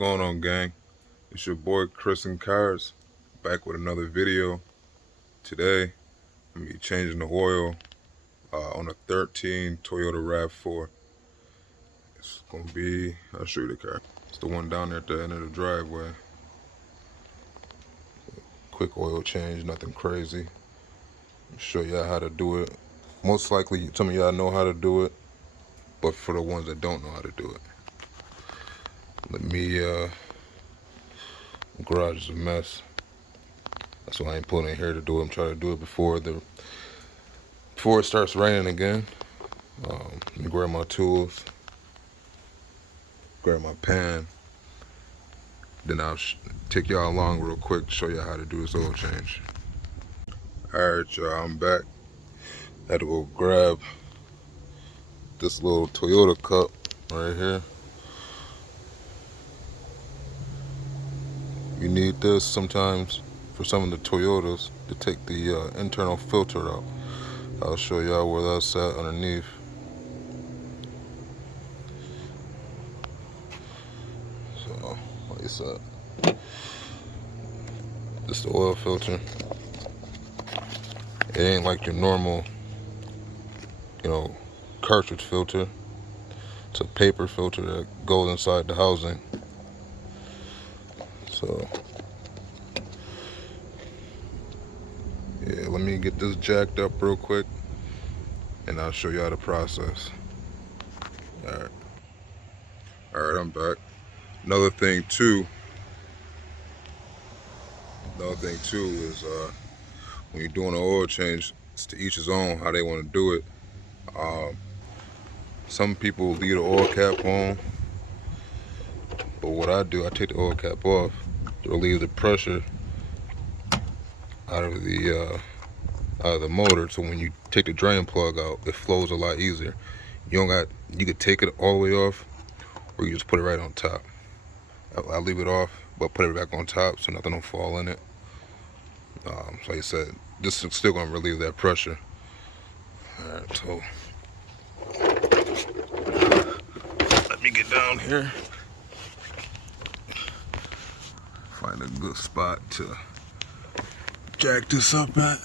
going on, gang? It's your boy Chris and Cars, back with another video. Today, I'm gonna be changing the oil on a 13 Toyota Rav4. It's gonna be, I'll show you the car. It's the one down there at the end of the driveway. Quick oil change, nothing crazy. I'll show y'all how to do it. Most likely, some of y'all know how to do it, but for the ones that don't know how to do it, let me, garage is a mess. That's why I ain't pulling in here to do it. I'm trying to do it before it starts raining again. Let me grab my tools, grab my pan, then I'll take y'all along real quick to show y'all how to do this oil change. Alright y'all, I'm back. I had to go grab this little Toyota cup right here. You need this sometimes for some of the Toyotas to take the internal filter out. I'll show y'all where that's at underneath. So, like I said, this is the oil filter. It ain't like your normal, cartridge filter. It's a paper filter that goes inside the housing. So, yeah, let me get this jacked up real quick and I'll show you how to process. Alright, I'm back. Another thing too is when you're doing an oil change, it's to each his own how they want to do it. Some people leave the oil cap on, but what I do, I take the oil cap off to relieve the pressure out of the motor. So when you take the drain plug out, it flows a lot easier. You could take it all the way off, or you just put it right on top. I leave it off, but put it back on top so nothing will fall in it. So like I said, this is still gonna relieve that pressure. Alright, so let me get down here, find a good spot to jack this up at.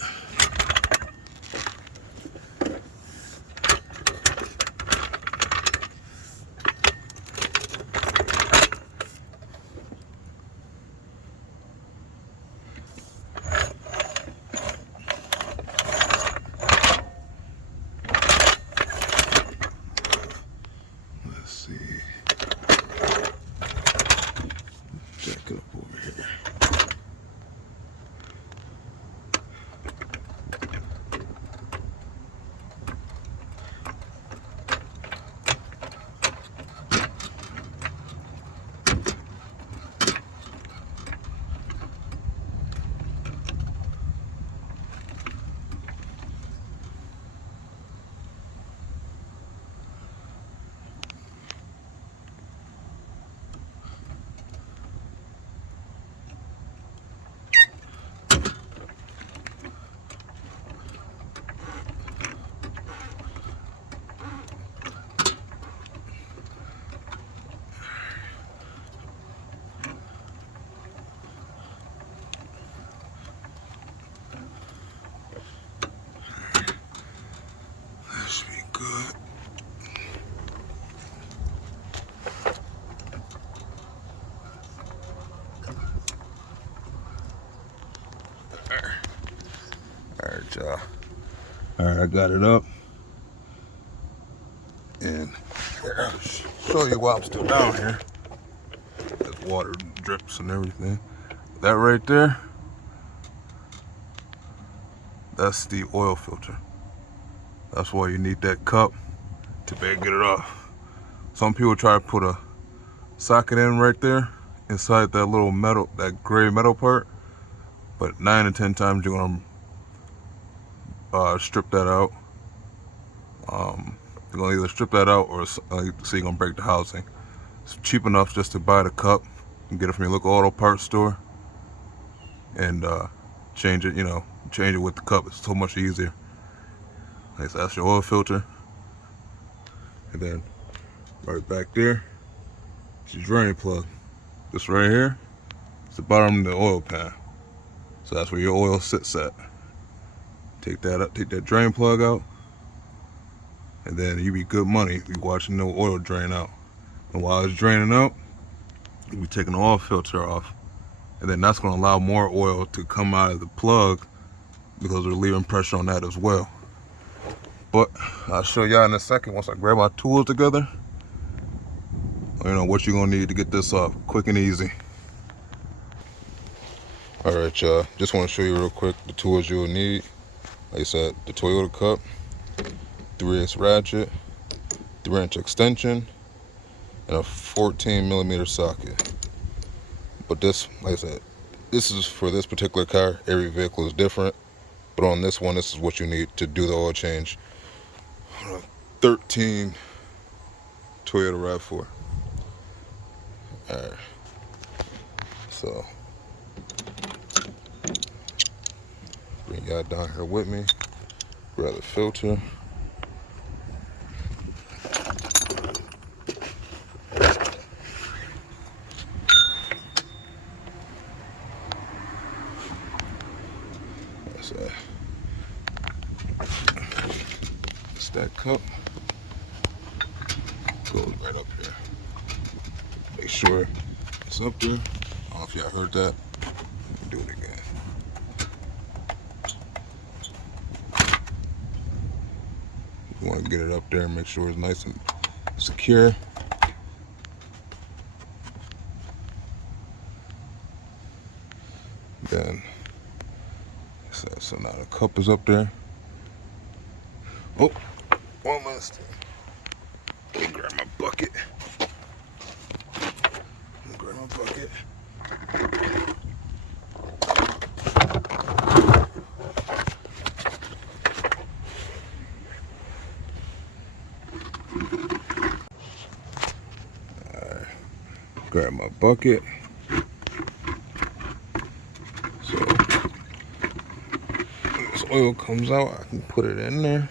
Jack it up over here. That should be good. Alright, y'all. Alright, I got it up. And I'll show you while I'm still down here. There's water drips and everything. That right there, that's the oil filter. That's why you need that cup to be able to get it off. Some people try to put a socket in right there inside that little metal, that gray metal part, but 9 to 10 times you're gonna strip that out. You're gonna either strip that out or so you're gonna break the housing. It's cheap enough just to buy the cup and get it from your local auto parts store and change it. Change it with the cup. It's so much easier. Like, so that's your oil filter, and then right back there, it's your drain plug. This right here is the bottom of the oil pan. So that's where your oil sits at. Take that up, take that drain plug out, and then you be good money. You watching no oil drain out. And while it's draining out, you be taking the oil filter off. And then that's gonna allow more oil to come out of the plug because we're leaving pressure on that as well. But I'll show y'all in a second once I grab my tools together. You know what you're gonna need to get this off, quick and easy. All right, y'all. Just want to show you real quick the tools you'll need. Like I said, the Toyota cup, 3/8 ratchet, 3-inch extension, and a 14mm socket. But this, like I said, this is for this particular car. Every vehicle is different. But on this one, this is what you need to do the oil change. 13 Toyota Rav4. Alright. So, bring y'all down here with me. Grab the filter. That's that. That cup goes right up here. Make sure it's up there. I don't know if y'all heard that. Do it again. You want to get it up there and make sure it's nice and secure. Then, so now the cup is up there. Oh, one last thing. Let me grab my bucket. Alright, grab my bucket. So when this oil comes out, I can put it in there.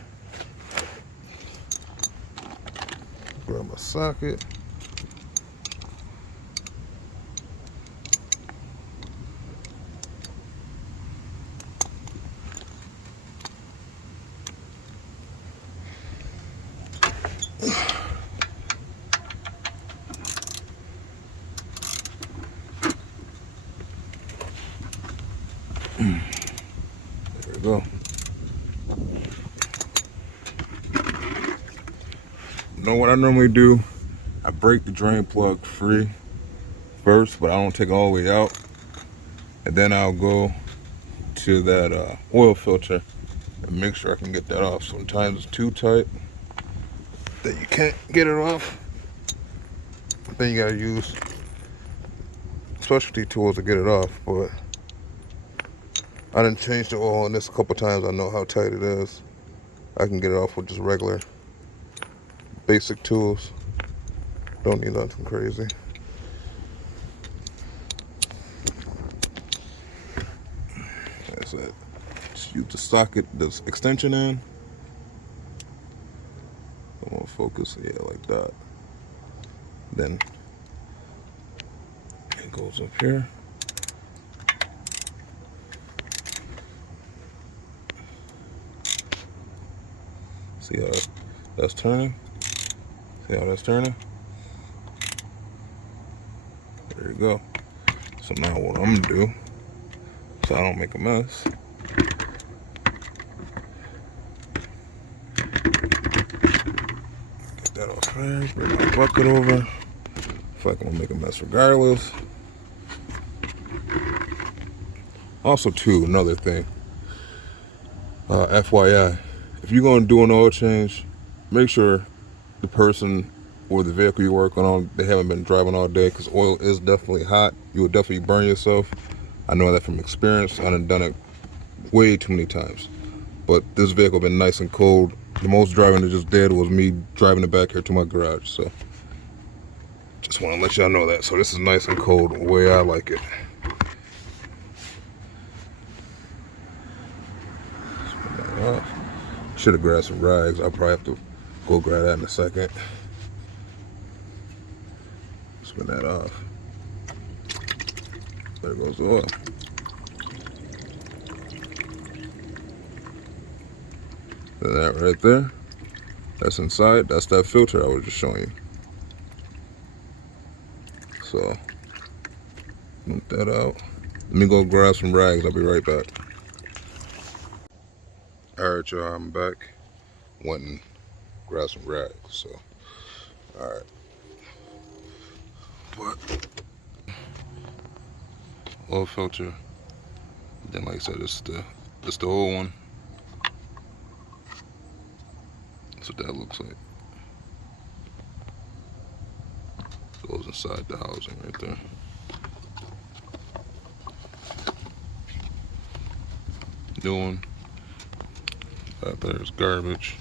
Grab my socket. There we go. You know what I normally do? I break the drain plug free first, but I don't take it all the way out. And then I'll go to that oil filter and make sure I can get that off. Sometimes it's too tight that you can't get it off. Then you gotta use specialty tools to get it off. But I done changed the oil on this a couple times. I know how tight it is. I can get it off with just regular basic tools. Don't need nothing crazy. That's it. Just use the socket, this extension in. I want to focus, yeah, like that. Then it goes up here. See how that's turning? See how that's turning? There you go. So now what I'm gonna do, so I don't make a mess, get that off there, bring my bucket over. Fuck, I'm gonna make a mess regardless. Also too, another thing, FYI, if you're gonna do an oil change, make sure the person or the vehicle you're working on, they haven't been driving all day, because oil is definitely hot. You will definitely burn yourself. I know that from experience. I done it way too many times. But this vehicle been nice and cold. The most driving it just did was me driving it back here to my garage. So just want to let y'all know that. So this is nice and cold the way I like it. Should have grabbed some rags. I'll probably have to go grab that in a second. Spin that off. There goes the oil. And that right there, that's inside. That's that filter I was just showing you. So, dump that out. Let me go grab some rags. I'll be right back. Alright, y'all, I'm back. Went and grabbed some rags. So, alright. But, oil filter. Then, like I said, it's the old one. That's what that looks like. Goes inside the housing right there. New one. That there's garbage.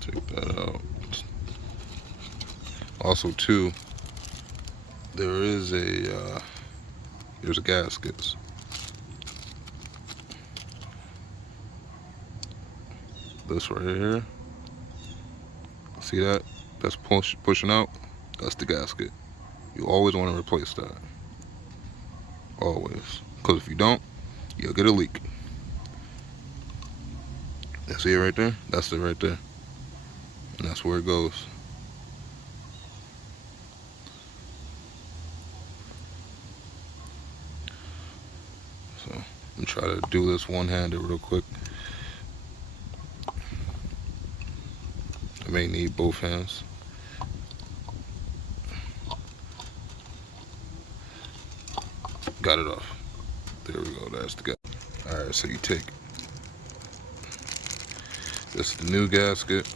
Take that out. Also, too, there's a gaskets. This right here. See that? That's pushing out. That's the gasket. You always want to replace that. Always. Because if you don't, you'll get a leak. See it right there? That's it right there. And that's where it goes. So, I'm going to try to do this one-handed real quick. I may need both hands. Got it off. There we go. That's the guy. Alright, so you take this is the new gasket.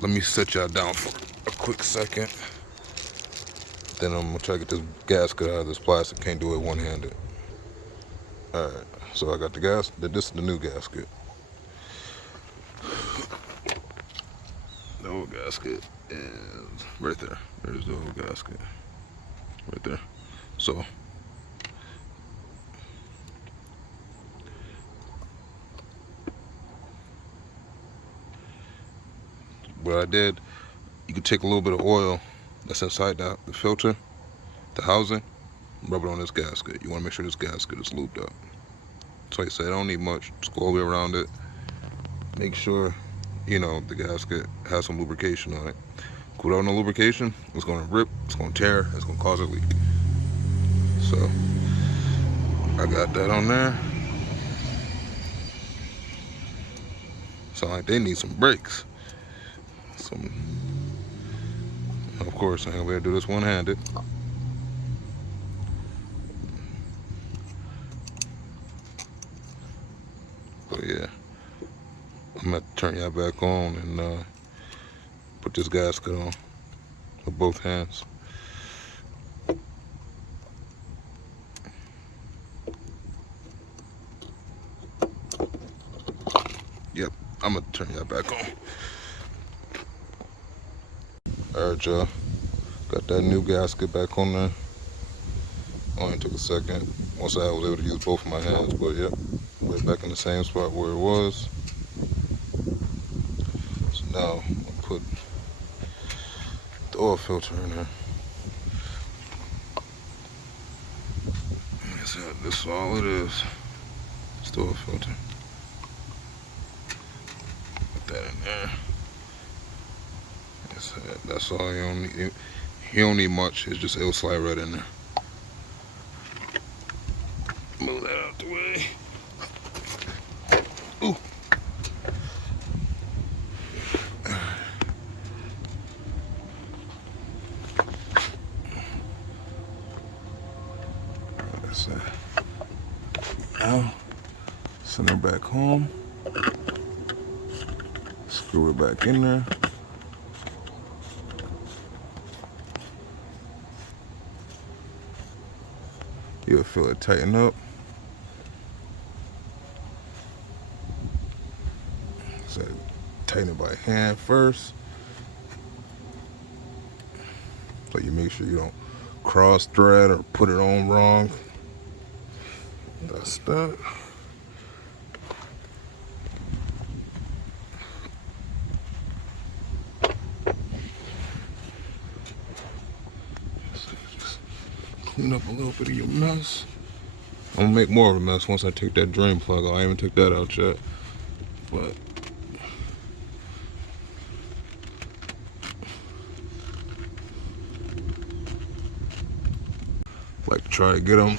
Let me set y'all down for a quick second. Then I'm gonna try to get this gasket out of this plastic. Can't do it one-handed. Alright, so I got the this is the new gasket. The old gasket is right there. There's the old gasket. Right there. So what I did, you could take a little bit of oil that's inside the filter, the housing, rub it on this gasket. You want to make sure this gasket is lubed up. So like I said, I don't need much. Just go all the way around it. Make sure, you know, the gasket has some lubrication on it. Without no lubrication, it's going to rip, it's going to tear, it's going to cause a leak. So, I got that on there. Sound like they need some brakes. Of course, I ain't gonna be able to do this one-handed. But yeah, I'm gonna turn y'all back on and put this gasket on with both hands. Yep, I'm gonna turn y'all back on. Alright, y'all. Got that new gasket back on there. Only took a second. Once I was able to use both of my hands, but yep, we're back in the same spot where it was. So now I'll put the oil filter in there. Like I said, this is all it is. It's the oil filter. Put that in there. Like I said, that's all you don't need. You don't need much. It's just it'll slide right in there. Move that out the way. Ooh. That's it. Now, send her back home. Screw it back in there. You'll feel it tighten up. So tighten it by hand first. So you make sure you don't cross thread or put it on wrong. That's that. Clean up a little bit of your mess. I'm gonna make more of a mess once I take that drain plug out. I haven't took that out yet, but like to try to get them,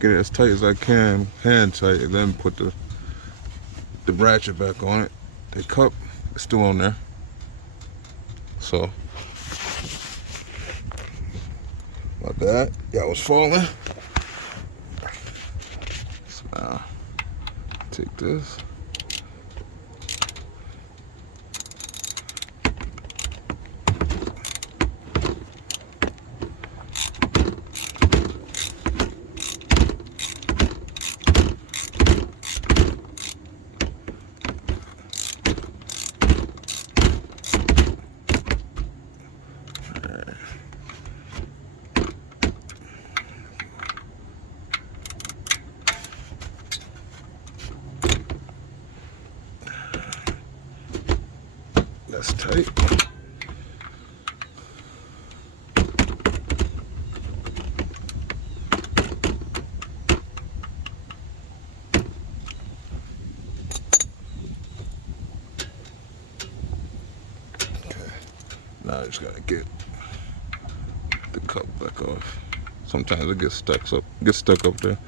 get it as tight as I can, hand tight, and then put the ratchet back on it. The cup is still on there, so about that. Yeah, I was falling. So now take this. That's tight. Okay. Now I just gotta get the cup back off. Sometimes it gets stuck up there.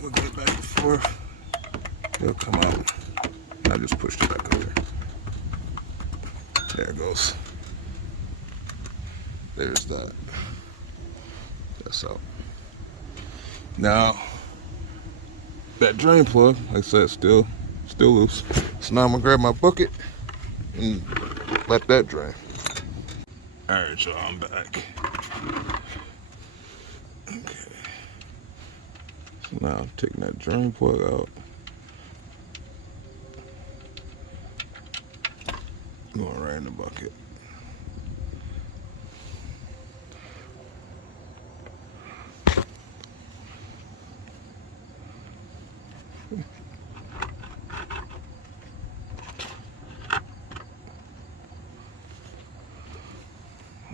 Wiggle it back and forth. It'll come out. I just pushed it back over. There it goes. There's that. That's out. Now, that drain plug, like I said, still loose. So now I'm gonna grab my bucket and let that drain. All right, y'all, I'm back. Okay. So now I'm taking that drain plug out. Going right in the bucket.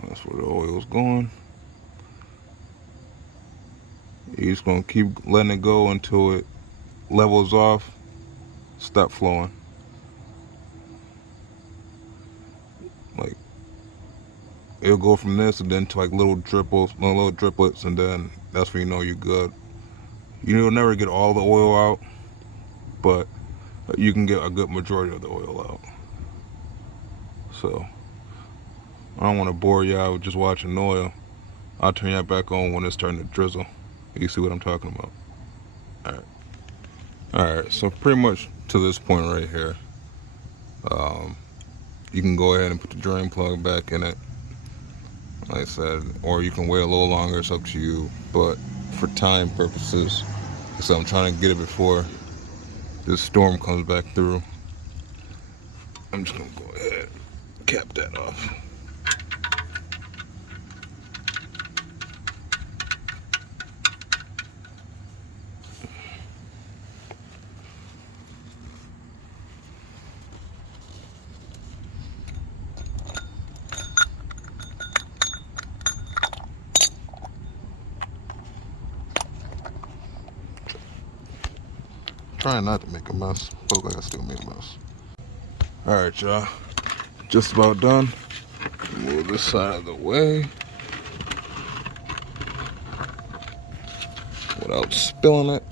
That's where the oil's going. You're just gonna keep letting it go until it levels off, stop flowing. Like, it'll go from this and then to like little driplets, and then that's when you know you're good. You'll never get all the oil out, but you can get a good majority of the oil out. So I don't want to bore you out with just watching oil. I'll turn that back on when it's starting to drizzle. You see what I'm talking about? Alright, so pretty much to this point right here, you can go ahead and put the drain plug back in it, like I said, or you can wait a little longer, it's up to you. But for time purposes, so I'm trying to get it before this storm comes back through. I'm just gonna go ahead and cap that off. Trying not to make a mess, but like I still made a mess. Alright, y'all, just about done. Move this side of the way without spilling it.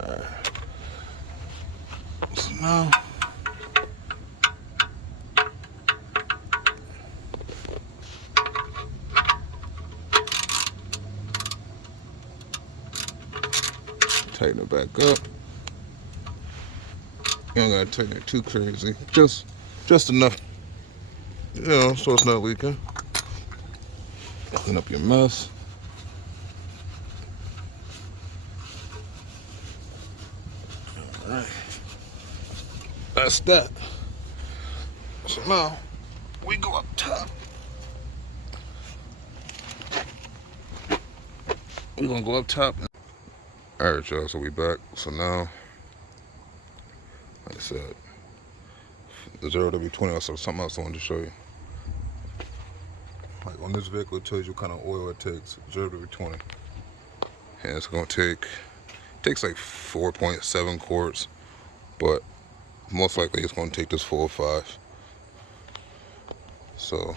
Alright. So now tighten it back up. You don't gotta tighten it too crazy. Just enough, you know, so it's not leaking. Clean up your mess. Alright. That's that. So now we go up top. we're gonna go up top. All right, y'all, so we back. So now, like I said, the 0W20, also something else I wanted to show you. Like on this vehicle, it tells you what kind of oil it takes, 0W20. And it's gonna takes like 4.7 quarts, but most likely it's gonna take this 4 or 5. So,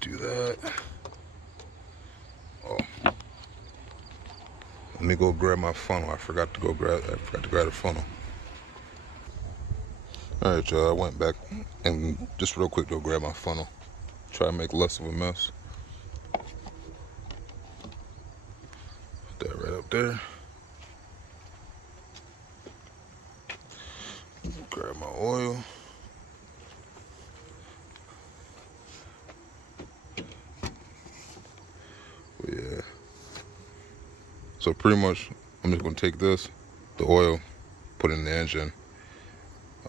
do that. Oh, let me go grab my funnel. I forgot to grab the funnel. All right, y'all, I went back and just real quick to grab my funnel. Try to make less of a mess. Put that right up there. Grab my oil. But yeah. So pretty much, I'm just gonna take this, the oil, put it in the engine.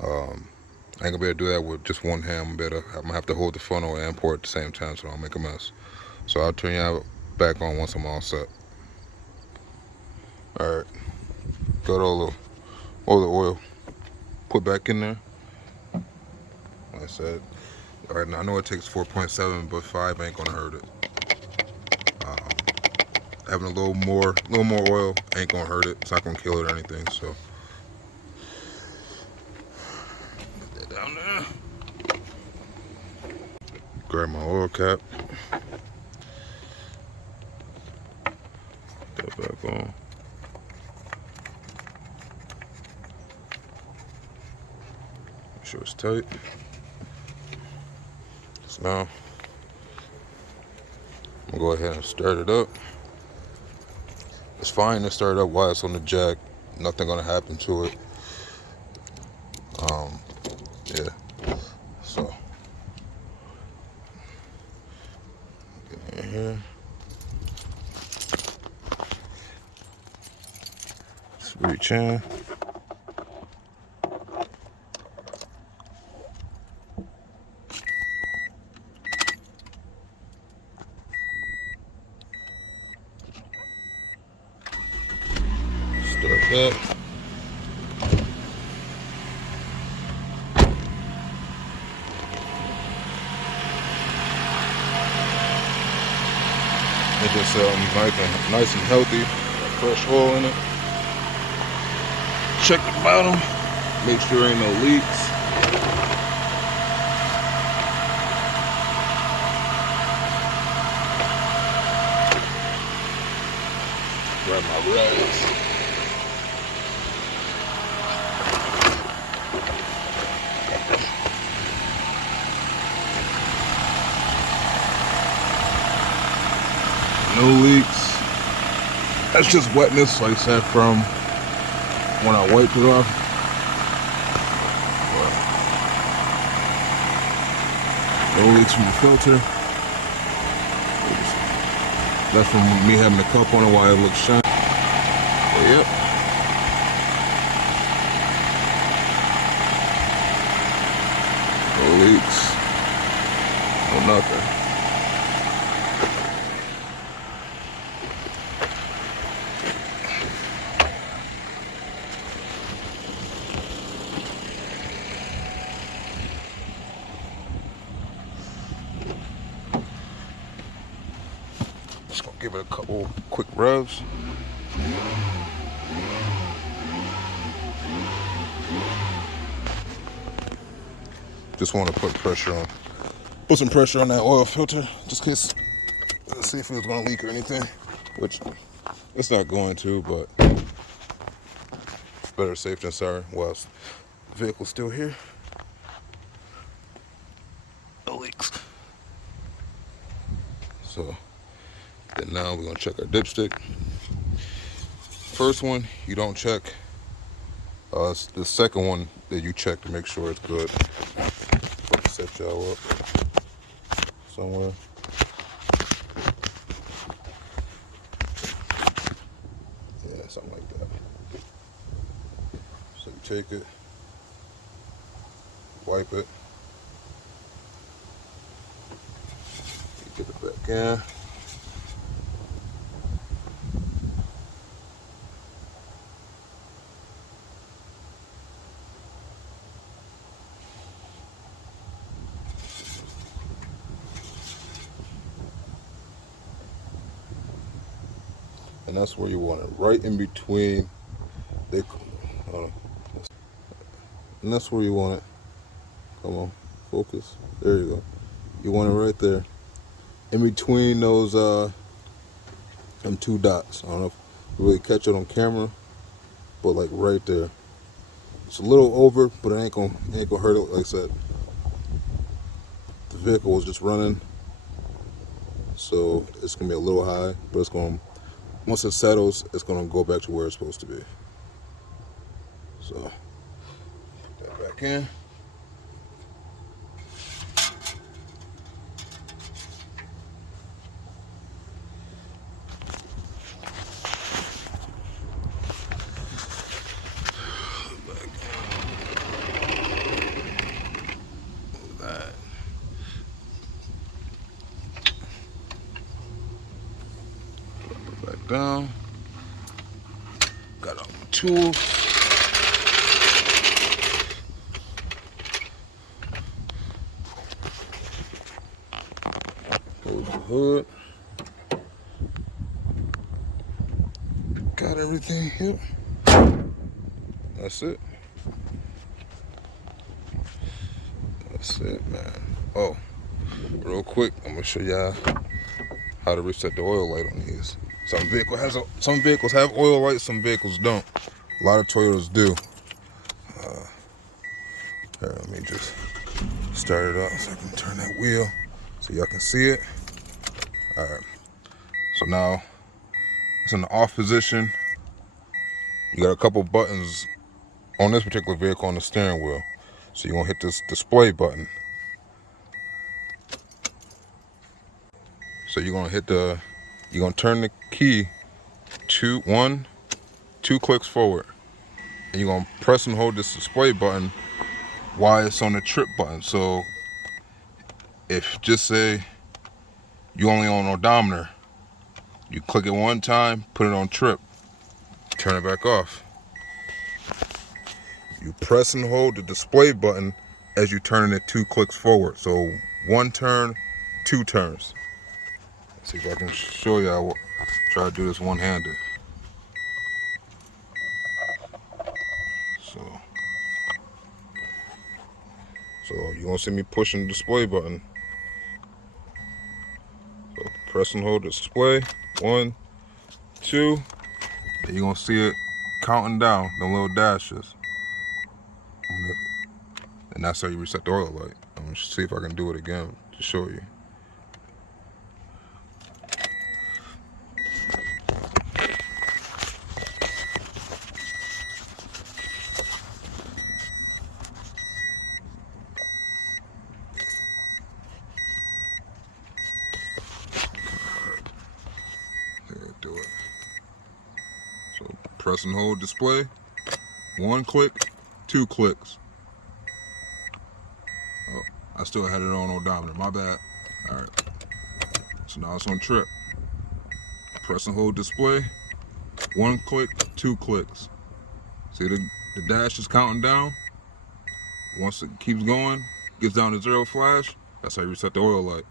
I ain't gonna be able to do that with just one hand. I'm gonna have to hold the funnel and pour at the same time so I don't make a mess. So I'll turn y'all back on once I'm all set. All right, got all the oil put back in there. Like I said, all right, now I know it takes 4.7, but 5 ain't gonna hurt it. Having a little more oil ain't gonna hurt it. It's not gonna kill it or anything. So put that down there. Grab my oil cap. Put that back on. Make sure it's tight. So now I'm gonna go ahead and start it up. It's fine to start it up while it's on the jack. Nothing gonna happen to it. Yeah. So get in here. Just reach in. Start that. It just nice and healthy. Fresh oil in it. Check the bottom. Make sure there ain't no leaks. Grab my rags. No leaks. That's just wetness, like I said, from when I wiped it off. No leaks from the filter. That's from me having the cup on it while it looks shiny. Yep. No leaks. No nothing. Just gonna give it a couple quick revs. Just want to put some pressure on that oil filter, just in case, let's see if it was gonna leak or anything, which it's not going to, but it's better safe than sorry whilst the vehicle's still here. No leaks. So then now we're gonna check our dipstick. First one you don't check. It's the second one that you check to make sure it's good. Set y'all up somewhere. Yeah, something like that. So you take it, wipe it, you get it back in. and that's where you want it, right in between. And that's where you want it. Come on, focus. There you go. You want it right there, in between those them two dots. I don't know if you really catch it on camera, but like right there. It's a little over, but it ain't gonna hurt it. Like I said, the vehicle was just running, so it's gonna be a little high, but it's gonna, once it settles, it's gonna go back to where it's supposed to be. So put that back in. Back down. Got all my tools. Close the hood. Got everything here. That's it. That's it, man. Oh, real quick, I'm gonna show y'all how to reset the oil light on these. Some vehicles have oil lights, some vehicles don't. A lot of Toyotas do. Here, let me just start it up so I can turn that wheel so y'all can see it. All right. So now it's in the off position. You got a couple buttons on this particular vehicle on the steering wheel. So you're gonna hit this display button. So you're gonna turn the key two clicks forward. And you're gonna press and hold this display button while it's on the trip button. So if, just say you only on odometer, you click it one time, put it on trip, turn it back off. You press and hold the display button as you turn it 2 clicks forward. So 1 turn, 2 turns. Let's see if I can show y'all. Try to do this one-handed. So you're gonna see me pushing the display button. So press and hold the display. 1, 2. And you're gonna see it counting down the little dashes. And that's how you reset the oil light. I'm gonna see if I can do it again to show you. Here, do it. So press and hold display. 1 click, 2 clicks. Oh, I still had it on odometer, my bad. All right, so now it's on trip. Press and hold display, 1 click, 2 clicks. See the dash is counting down. Once it keeps going, gets down to 0 flash, that's how you reset the oil light.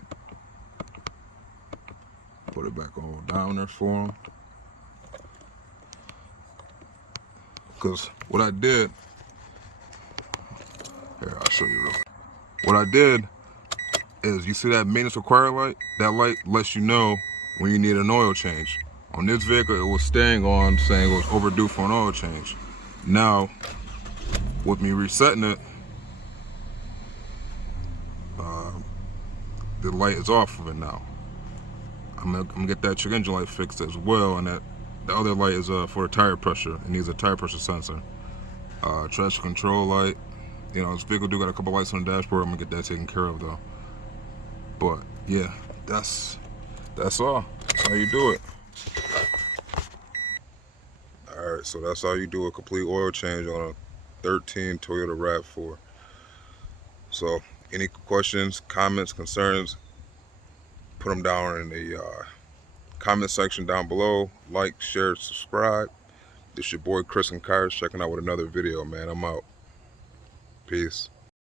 Put it back on odometer for him. Because what I did, here, I'll show you real quick. What I did is, you see that maintenance required light? That light lets you know when you need an oil change. On this vehicle, it was staying on, saying it was overdue for an oil change. Now, with me resetting it, the light is off of it now. I'm gonna get that check engine light fixed as well, and that the other light is for the tire pressure. It needs a tire pressure sensor. Traction control light. You know, this vehicle do got a couple lights on the dashboard. I'm gonna get that taken care of though. But yeah, that's all. That's how you do it. All right, so that's how you do a complete oil change on a 13 Toyota Rav4. So any questions, comments, concerns, put them down in the comment section down below. Like, share, subscribe. This your boy Chris and Kyers checking out with another video, man. I'm out. Peace.